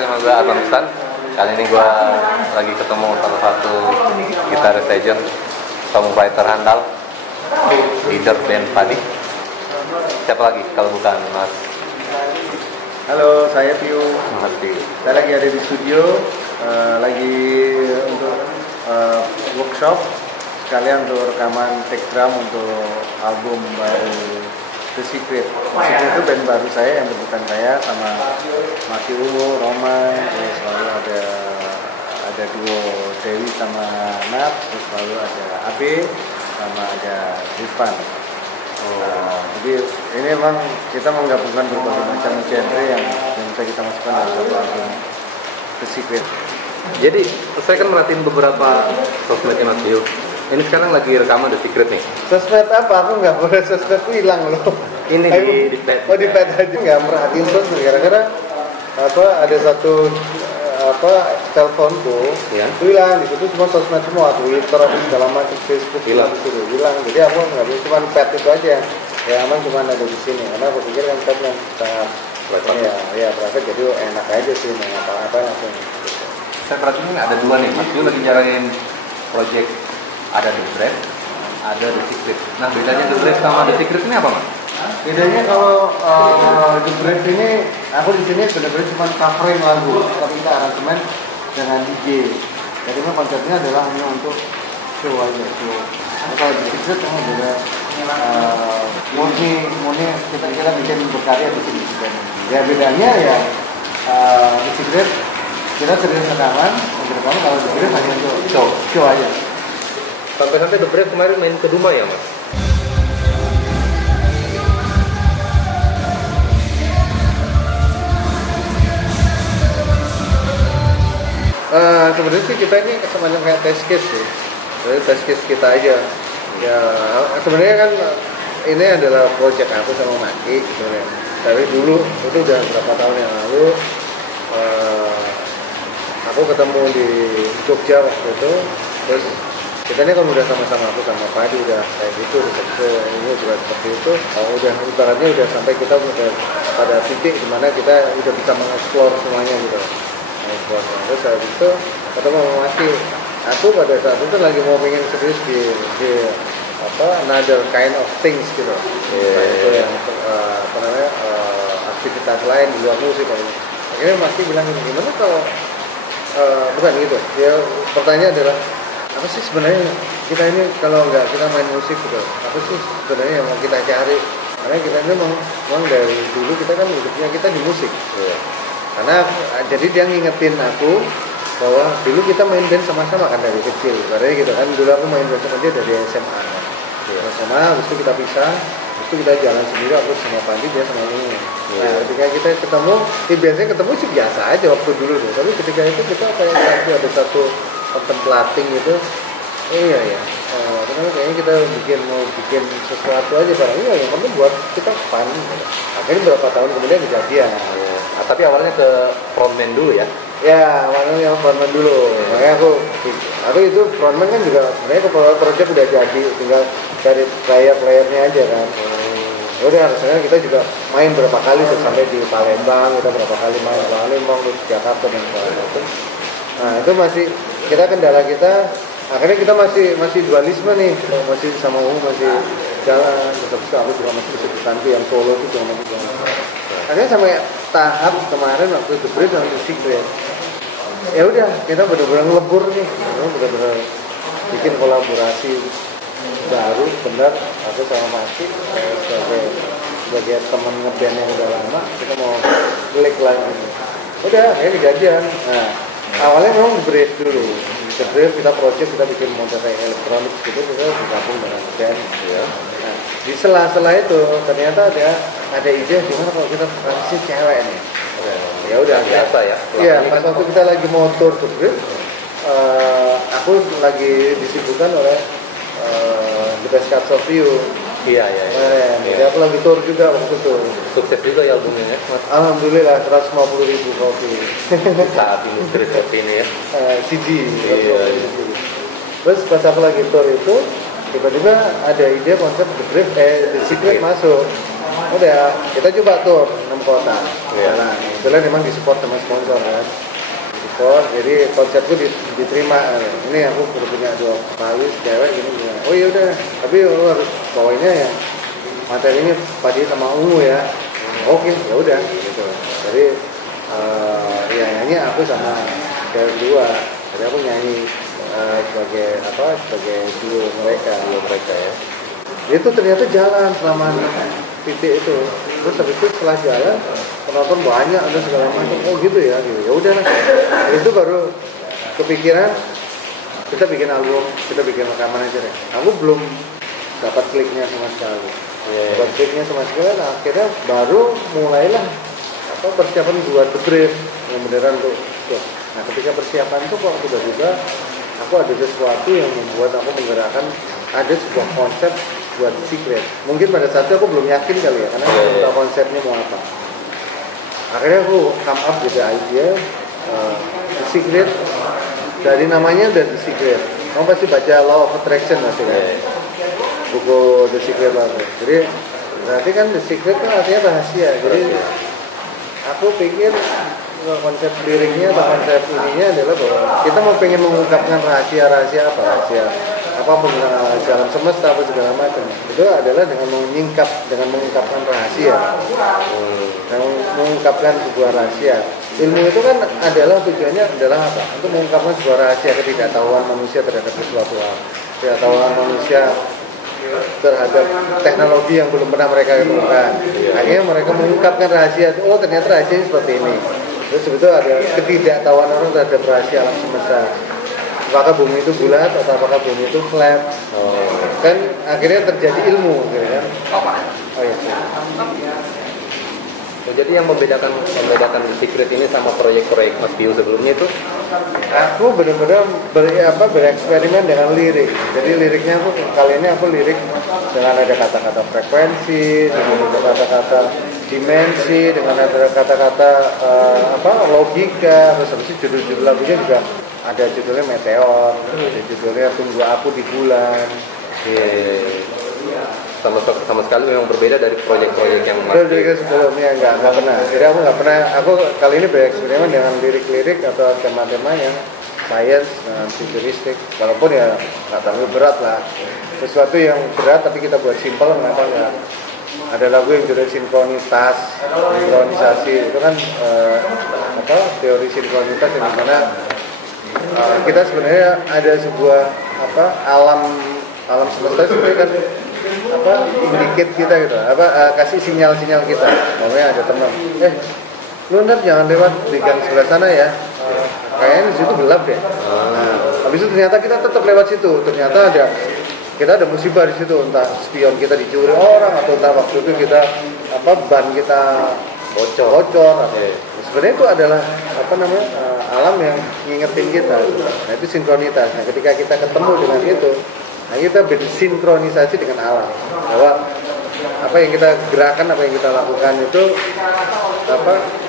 sama gue Arman Ustaz. Kali ini gue lagi ketemu salah satu gitaris legend, songwriter handal, leader band Padi. Siapa lagi kalau bukan Mas? Halo, saya Pio. Mas Pio. Saya lagi ada di studio, lagi untuk workshop, sekalian untuk rekaman take drum untuk album baru The Secret. The Secret itu band baru saya yang bukan saya sama Matthew, Roman, terus lalu ada duo Dewi sama Nat, terus lalu ada Abe sama ada Rifan. Jadi ini memang kita menggabungkan berbagai macam genre yang bisa kita masukkan dalam satu album The Secret. Jadi saya kan merhatiin beberapa sosmednya Mas Pio. Ini sekarang lagi rekaman The Secret nih. Sosmed apa? Aku nggak boleh sosmedku hilang loh. Ini di pad. Oh, di pad aja nggak merhatiin sosmed gara-gara ada satu teleponku ya. Hilang di situ semua sosmed semua, Twitter segala macam, Facebook hilang. Jadi aku nggak bisa, cuma pad itu aja ya, aman cuma ada di sini karena aku pikir kan pad yang sangat private, jadi enak aja sih mau ngapa-ngapain langsung. Saya perhatiin ada dua nih, Mas Pio lagi jalanin project, ada The Brave, ada The Secret. Nah bedanya The Brave sama The Secret ini apa Mas? Bedanya kalau The Brave ini aku di sini benar-benar cuma covering lagu, tapi kita aransemen dengan DJ. Jadi memang konsepnya adalah hanya untuk show aja, show. Kalau The Secret kan adalah murni kita bikin berkarya di sini. Ya bedanya ya The Secret kita sering rekaman, kalau The Brave hanya untuk show aja. Sampai-sampai The Brave kemarin main ke Dumai ya Mas? Sebenarnya sih kita ini semacam kayak test case sih. Jadi test case kita aja. Ya sebenarnya kan ini adalah project aku sama Maki sebenarnya. Tapi dulu itu udah berapa tahun yang lalu aku ketemu di Jogja waktu itu. Terus kita ini kan udah sama-sama, aku sama Padi udah kayak gitu, ini juga seperti itu. Udah ibaratnya udah sampai kita udah pada titik dimana kita udah bisa mengeksplor semuanya gitu. Terus habis itu ketemu sama Maki. Aku pada saat itu lagi mau pengen serius di another kind of things gitu. Itu yang aktivitas lain di luar musik. Akhirnya Maki bilang gimana kalau bukan gitu. Dia pertanyaan adalah apa sih sebenarnya kita ini kalau nggak kita main musik gitu, apa sih sebenarnya yang mau kita cari? Karena kita ini memang dari dulu kita kan hidupnya kita di musik. Karena jadi dia ngingetin aku bahwa dulu kita main band sama-sama kan dari kecil, karena gitu kan. Dulu aku main band sama dia dari SMA. SMA, habis itu kita pisah, habis itu kita jalan sendiri. Aku sama Pandi, dia sama ini. Nah, ketika kita ketemu, biasanya ketemu sih biasa aja waktu dulu tuh. Tapi ketika itu kita kayak ada satu contemplating gitu. Karena kayaknya kita mau bikin sesuatu aja barang. Yang penting buat kita fun. Akhirnya beberapa tahun kemudian kejadian. Tapi awalnya ke frontman dulu ya? Ya, awalnya yang frontman dulu. Makanya aku itu frontman kan juga sebenarnya project udah jadi, tinggal cari player-playernya aja kan. Udah harusnya kita juga main berapa kali tuh, sampai di Palembang kita berapa kali main Palembang, di Jakarta dan segala macam. Nah itu masih kendala kita. Akhirnya kita masih dualisme nih, masih sama masih jalan. Terus aku juga masih kesibukanku yang solo itu juga masih jalan. Akhirnya sampai tahap kemarin waktu The Brave sama The Secret. Ya udah, kita benar-benar ngelebur nih, benar-benar bikin kolaborasi baru, benar. Aku sama Maki sebagai teman ngeband yang udah lama, kita mau klik lagi. Udah, akhirnya kejadian. Nah, awalnya memang The Brave dulu. The Brave kita project, kita bikin model kayak elektronik gitu, kita bergabung dengan band. Ya. Nah, di sela-sela itu ternyata ada ide gimana kalau kita kasih cewek nih. Ya udah biasa ya. Iya, pas waktu kita lagi mau tour The Brave, aku lagi disibukkan oleh The Best Cuts of You. Iya. Jadi aku lagi tour juga waktu itu. Sukses juga ya albumnya ya? Alhamdulillah 150.000 kopi. Saat industri kopi ini ya. CD. Iya. Terus pas aku lagi tour itu, tiba-tiba ada ide konsep The Secret masuk. Udah, kita coba tuh 6 kota. Iya. Nah, kebetulan memang disupport sama sponsor kan. Support, jadi konsepku diterima. Ini aku perlu punya 2 kali cewek gini. Oh iya udah, tapi lu harus bawainnya ya materinya padi sama ungu ya. Oke, ya udah gitu. Jadi ya nyanyi aku sama cewek 2. Jadi aku nyanyi sebagai duo mereka ya. Itu ternyata jalan selama titik itu. Terus habis itu setelah jalan penonton banyak ada segala macam. Oh gitu ya, gitu. Ya udah lah. Itu baru kepikiran kita bikin album, kita bikin rekaman aja deh. Aku belum dapat kliknya sama sekali. Dapat kliknya sama sekali. Nah, akhirnya baru mulailah persiapan buat The Brief yang beneran tuh. Nah ketika persiapan itu kok tiba-tiba aku ada sesuatu yang membuat aku menggerakkan ada sebuah konsep buat The Secret. Mungkin pada saat itu aku belum yakin kali ya, karena aku tahu konsepnya mau apa. Akhirnya aku come up with the idea The Secret. Dari namanya udah The Secret. Kamu pasti baca Law of Attraction masih kan? Buku The Secret lah. Jadi berarti kan The Secret kan artinya rahasia. Jadi aku pikir konsep liriknya atau konsep ininya adalah bahwa kita mau pengen mengungkapkan rahasia apapun dalam semesta apa segala macam, itu adalah dengan mengungkapkan rahasia, mengungkapkan sebuah rahasia. Ilmu itu kan adalah tujuannya adalah apa? Untuk mengungkapkan sebuah rahasia, ketidaktahuan manusia terhadap sesuatu hal, ketidaktahuan manusia terhadap teknologi yang belum pernah mereka temukan. Akhirnya mereka mengungkapkan rahasia itu, oh ternyata rahasianya seperti ini. Terus sebetulnya ada ketidaktahuan orang terhadap rahasia alam semesta. Apakah bumi itu bulat atau apakah bumi itu flat? Kan akhirnya terjadi ilmu, gitu kan? Oh iya. Jadi yang membedakan The Secret ini sama proyek-proyek Mas Piu sebelumnya itu, aku benar-benar bereksperimen dengan lirik. Jadi liriknya kali ini aku lirik dengan ada kata-kata frekuensi, dengan ada kata-kata dimensi, dengan ada kata-kata logika. Terus habis itu judul-judul lagunya juga ada judulnya Meteor, ada judulnya Tunggu Aku di Bulan. sama sekali memang berbeda dari proyek-proyek yang sebelumnya nggak pernah. Jadi aku nggak pernah. Aku kali ini bereksperimen dengan lirik-lirik atau tema-tema yang sains dan futuristik. Walaupun ya nggak terlalu berat lah. Sesuatu yang berat tapi kita buat simpel, kenapa nggak? Ada lagu yang judul sinkronisasi. Itu kan teori sinkronitas yang dimana kita sebenarnya ada sebuah alam semesta sebenarnya kan indicate kita gitu, kasih sinyal-sinyal kita. Namanya ada teman, lu ntar jangan lewat di gang sebelah sana ya, kayaknya di situ gelap deh. Nah, habis itu ternyata kita tetap lewat situ. Ternyata kita ada musibah di situ, entah spion kita dicuri orang atau entah waktu itu kita ban kita bocor. Sebenarnya itu adalah alam yang ngingetin kita. Nah itu sinkronitas. Nah ketika kita ketemu dengan itu, nah kita bersinkronisasi dengan alam, bahwa apa yang kita gerakan, apa yang kita lakukan itu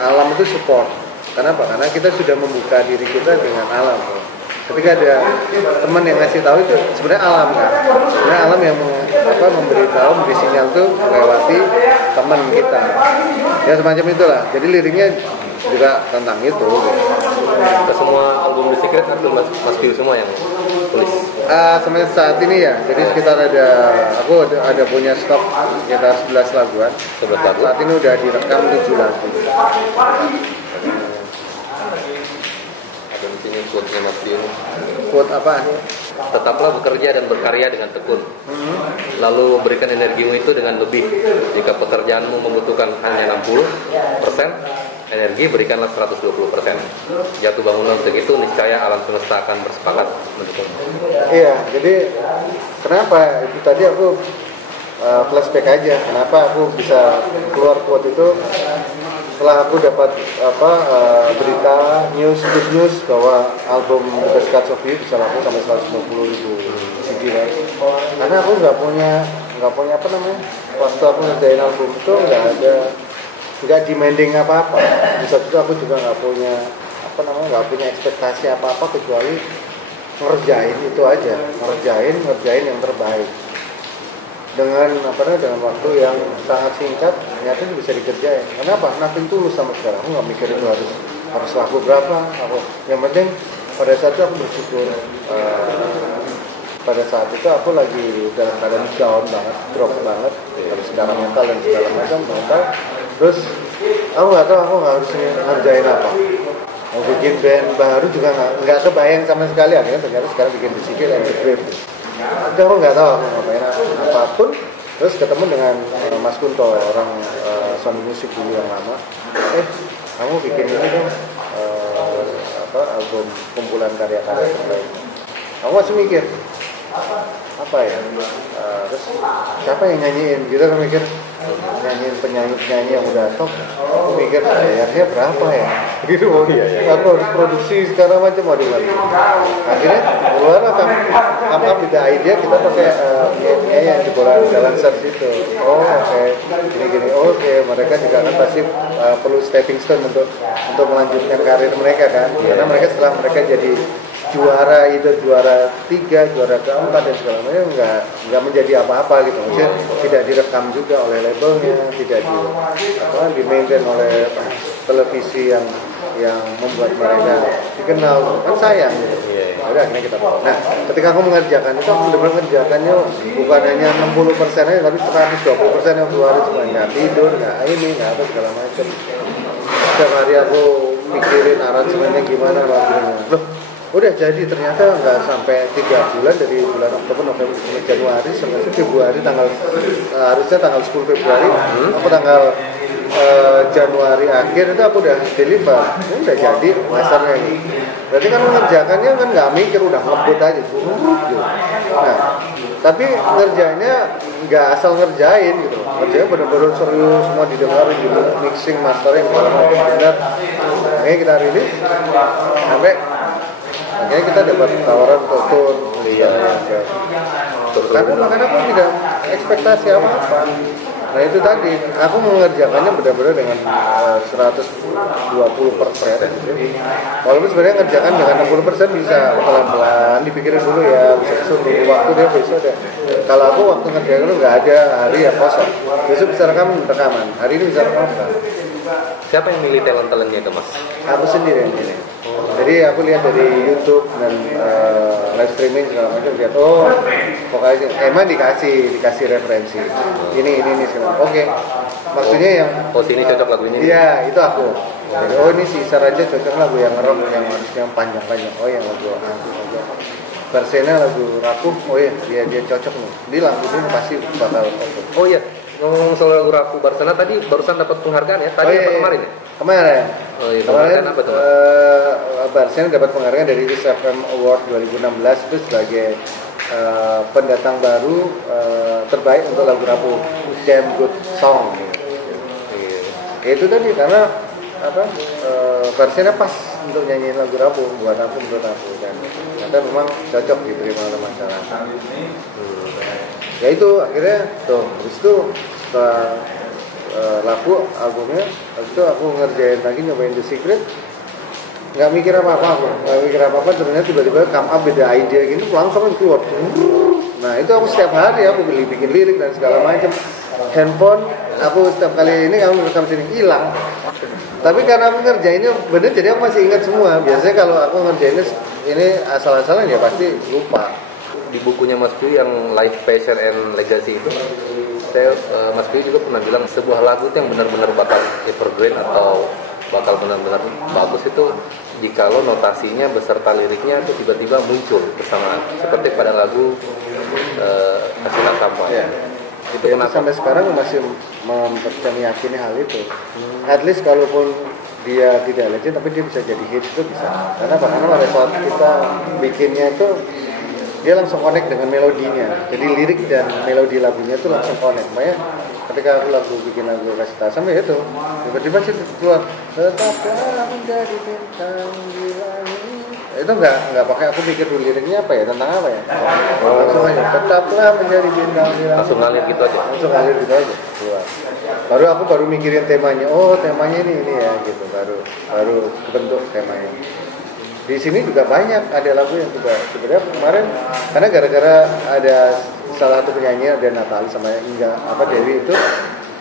alam itu support. Kenapa? Karena kita sudah membuka diri kita dengan alam. Ketika ada teman yang ngasih tahu itu sebenarnya alam kan, sebenarnya alam yang memberitahu, memberi sinyal itu melewati teman kita. Ya semacam itulah. Jadi liriknya juga tentang itu. Ke semua album The Secret itu Mas Piu semua yang tulis. Sampai saat ini ya, jadi sekitar aku ada punya stok sekitar 11 laguan. 11 lagu. Saat ini udah direkam 7 lagu. Ada di sini quote-nya Mas Piu. Quote apa? Tetaplah bekerja dan berkarya dengan tekun. Lalu berikan energimu itu dengan lebih. Jika pekerjaanmu membutuhkan hanya 60%, energi berikanlah 120%. Jatuh bangunan untuk itu niscaya alam semesta akan bersepakat mendukung. Iya, jadi kenapa itu tadi aku flashback aja. Kenapa aku bisa keluar quote itu setelah aku dapat berita good news bahwa album The Best Cuts of You bisa laku sampai 150.000 CD kan. Karena aku nggak punya waktu aku ngerjain album itu nggak demanding apa-apa. Di saat itu aku juga nggak punya ekspektasi apa-apa kecuali ngerjain itu aja, ngerjain yang terbaik. dengan dengan waktu yang sangat singkat ternyata itu bisa dikerjain. Kenapa? Nothing tulus sama sekali. Aku nggak mikir itu harus laku berapa. Yang penting pada saat itu aku bersyukur. Pada saat itu aku lagi dalam keadaan down banget, drop banget, dari secara mental dan segala macam mental. Terus aku nggak tahu aku nggak harus ngerjain apa. Mau bikin band baru juga nggak kebayang sama sekali. Akhirnya ternyata sekarang bikin The Secret and The Grave. Itu aku nggak tahu aku ngapain apapun. Terus ketemu dengan Mas Kunto, orang Sony Music dulu yang lama. Kamu bikin ini dong, album kumpulan karya-karya terbaik. Aku masih mikir apa ya, terus siapa yang nyanyiin gitu kan, mikir nyanyiin penyanyi yang udah top. Aku mikir bayarnya berapa ya gitu. Aku harus produksi segala macam, waduh. Akhirnya keluar come with the idea, kita pakai yang di bola jalan search itu. Gini oke, mereka juga kan pasti perlu stepping stone untuk melanjutkan karir mereka kan, karena mereka setelah mereka jadi juara 3, juara keempat dan segala macam nggak menjadi apa-apa gitu. Maksudnya tidak direkam juga oleh labelnya, tidak di maintain oleh televisi yang membuat mereka dikenal, kan sayang gitu. Udah akhirnya kita. Nah, ketika aku mengerjakan itu, aku benar-benar mengerjakannya bukan hanya 60% aja, tapi 120% yang 2 hari cuma nggak tidur, nggak apa segala macam. Setiap hari aku mikirin aransemennya gimana. Loh, udah jadi ternyata nggak sampai 3 bulan, dari bulan Oktober, November, Januari sampai Februari, harusnya tanggal 10 Februari, aku tanggal Januari akhir itu aku udah deliver, ini udah jadi masternya ini. Berarti kan mengerjakannya kan nggak mikir, udah ngebut aja gitu. Nah, tapi ngerjainnya nggak asal ngerjain gitu, ngerjainnya bener-bener serius, semua didengarin gitu, mixing, mastering, benar. Akhirnya kita rilis sampai akhirnya kita dapat tawaran untuk tour. Karena aku tidak ekspektasi apa-apa. Nah itu tadi, aku mengerjakannya benar-benar dengan 120%. Walaupun sebenarnya ngerjakan dengan 60% bisa pelan-pelan, dipikirin dulu ya, bisa tunggu waktu dia besok deh. Kalau aku waktu ngerjakan itu nggak ada hari ya kosong. Besok bisa rekaman, hari ini bisa rekaman. Siapa yang milih talent-talentnya itu, Mas? Aku sendiri yang milih. Jadi aku lihat dari YouTube dan live streaming segala macam, lihat pokoknya emang dikasih referensi. Ini segala. Oke. Maksudnya yang sini cocok lagu ini. Iya, itu aku. Jadi, ini si Saraja cocok lagu yang rock, yang harusnya panjang-panjang. Yang lagu Barsena lagu rapuh. Dia cocok nih. Di lagu ini pasti bakal cocok. Ngomong soal lagu Rapuh Barsana, tadi barusan dapat penghargaan ya? Tadi apa kemarin ya? Kemarin. Kemarin apa tuh? Barsana dapat penghargaan dari East FM Award 2016 itu sebagai pendatang baru terbaik untuk lagu Rapuh, Damn Good Song. Itu tadi karena Barsana pas untuk nyanyiin lagu Rapuh, menurut aku dan ternyata memang cocok diterima oleh masyarakat. Ya itu akhirnya habis itu setelah laku albumnya, habis itu aku ngerjain lagi, nyobain The Secret, nggak mikir apa-apa, ternyata tiba-tiba come up with the idea gini, langsung keluar. Nah itu aku setiap hari aku bikin lirik dan segala macam. Handphone aku setiap kali ini kamu rekam sini hilang, tapi karena aku ngerjainnya bener, jadi aku masih ingat semua. Biasanya kalau aku ngerjainnya ini asal-asalan ya pasti lupa. Di bukunya Mas Piu yang Life, Passion and Legacy itu, Mas Piu juga pernah bilang sebuah lagu itu yang benar-benar bakal evergreen atau bakal benar-benar bagus itu jikalau notasinya beserta liriknya itu tiba-tiba muncul bersamaan, seperti pada lagu Hasil Sampah. Itu sampai sekarang masih meyakini hal itu. At least kalaupun dia tidak legend tapi dia bisa jadi hits itu bisa. Karena pada saat kita bikinnya itu dia langsung connect dengan melodinya. Jadi lirik dan melodi lagunya itu langsung connect. Makanya ketika aku bikin lagu Kasih Tasam ya itu tiba-tiba sih keluar tetaplah menjadi bintang di langit. Itu nggak pakai aku pikir dulu liriknya apa ya, tentang apa ya. Langsung aja tetaplah menjadi bintang di langit. Langsung ngalir gitu aja keluar. Baru mikirin temanya. Temanya ini ya gitu. Baru kebentuk temanya. di sini juga banyak ada lagu yang juga sebenarnya kemarin karena gara-gara ada salah satu penyanyi ada Natal sama Dewi itu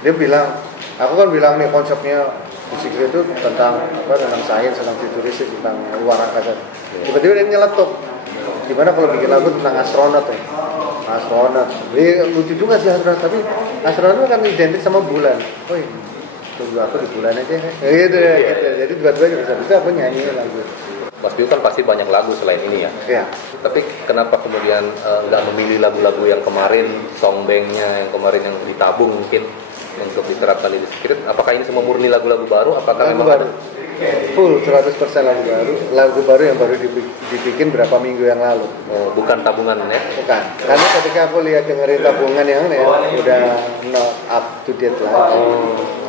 dia bilang, aku kan bilang nih konsepnya musik itu tentang tentang sains, tentang futuristik, tentang luar angkasa. Tiba-tiba dia nyeletuk, gimana kalau bikin lagu tentang astronot ya? Astronot, lucu juga sih astronot, tapi astronot kan identik sama bulan. Oh iya, tunggu aku di bulan aja ya. Gitu. Jadi tiba-tiba bisa aku nyanyi lagu. Mas Biu kan pasti banyak lagu selain ini ya. Iya. Tapi kenapa kemudian nggak memilih lagu-lagu yang kemarin, songbanknya yang kemarin yang ditabung mungkin untuk diterapkan di Spirit? Apakah ini semua murni lagu-lagu baru? Apakah Lagu memang baru. Full 100% lagu baru. Lagu baru yang baru dibikin berapa minggu yang lalu. Oh, bukan tabungan ya? Bukan. Karena ketika aku lihat dengerin tabungan yang udah not up to date lagi.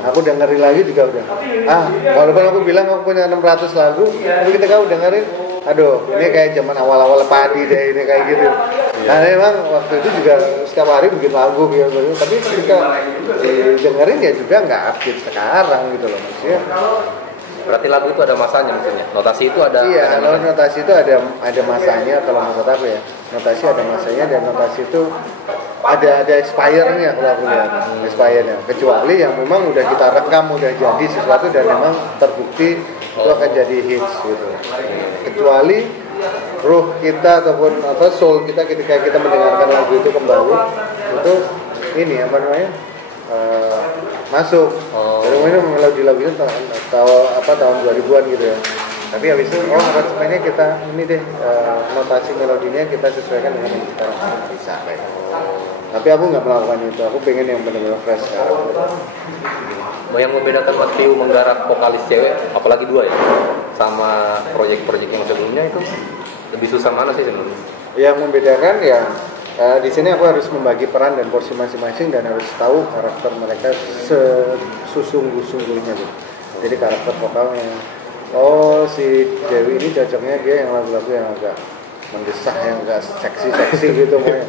Aku dengerin lagi juga udah. Walaupun aku bilang aku punya 600 lagu, tapi ketika aku dengerin, aduh, ini kayak zaman awal-awal padi deh, ini kayak gitu. Nah, memang waktu itu juga setiap hari bikin lagu gitu. Tapi ketika dengerin ya juga nggak update sekarang gitu loh maksudnya. Berarti lagu itu ada masanya maksudnya. Notasi itu ada. Iya, kalau notasi itu ada masanya kalau menurut aku ya. Notasi ada masanya dan notasi itu ada expire-nya kalau aku lihat. Expire-nya. Kecuali yang memang udah kita rekam, udah jadi sesuatu dan memang terbukti itu akan jadi hits gitu. Kecuali ruh kita ataupun soul kita ketika kita mendengarkan lagu itu kembali itu ini apa namanya? Masuk. Jadi ini melodi lagu itu tahun 2000-an gitu ya. Tapi habis itu aransemennya kita ini deh notasi melodinya kita sesuaikan dengan yang kita bisa kayak. Tapi aku nggak melakukan itu. Aku pengen yang benar-benar fresh sekarang. Yang membedakan Mas Biu menggarap vokalis cewek, apalagi dua ya, sama proyek-proyek yang sebelumnya itu lebih susah mana sih sebenarnya? Yang membedakan ya di sini aku harus membagi peran dan porsi masing-masing dan harus tahu karakter mereka sesungguh-sungguhnya gitu. Jadi karakter vokalnya. Oh, si Dewi ini cocoknya dia yang lagu-lagu yang agak mendesak, yang agak seksi-seksi gitu makanya.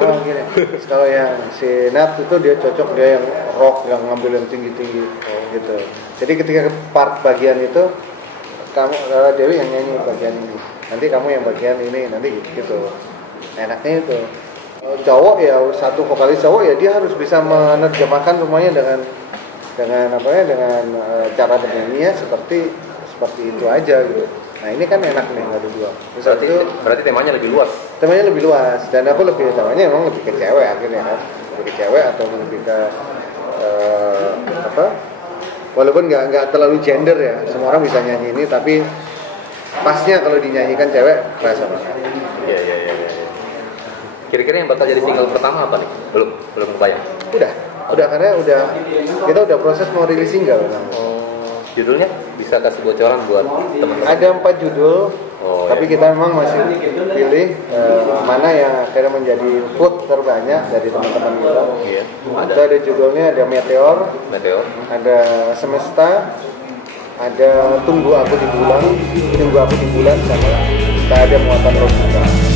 Oh gini. Terus kalau yang si Nat itu dia cocok dia yang rock, yang ngambil yang tinggi-tinggi gitu. Jadi ketika part bagian itu kamu Dewi yang nyanyi bagian ini. Nanti kamu yang bagian ini, nanti gitu. Enaknya itu. Cowok ya satu vokalis cowok ya dia harus bisa menerjemahkan semuanya dengan cara bernyanyinya seperti itu aja gitu. Nah ini kan enak nih ada dua. Berarti temanya lebih luas. Temanya lebih luas dan aku temanya emang lebih ke cewek akhirnya kan. Lebih ke cewek atau lebih ke walaupun nggak terlalu gender ya. Semua orang bisa nyanyi ini tapi pasnya kalau dinyanyikan cewek kerasa banget. Iya. Kira-kira yang bakal jadi single pertama apa nih? Belum kebayang. Udah karena kita udah proses mau rilis single. Judulnya bisa kasih bocoran buat teman-teman. Ada 4 judul, tapi kita memang masih pilih mana yang akhirnya menjadi vote terbanyak dari teman-teman kita. Iya. Ada judulnya ada Meteor, ada Semesta, ada Tunggu Aku di Bulan, sama kita ada Muatan Robusta.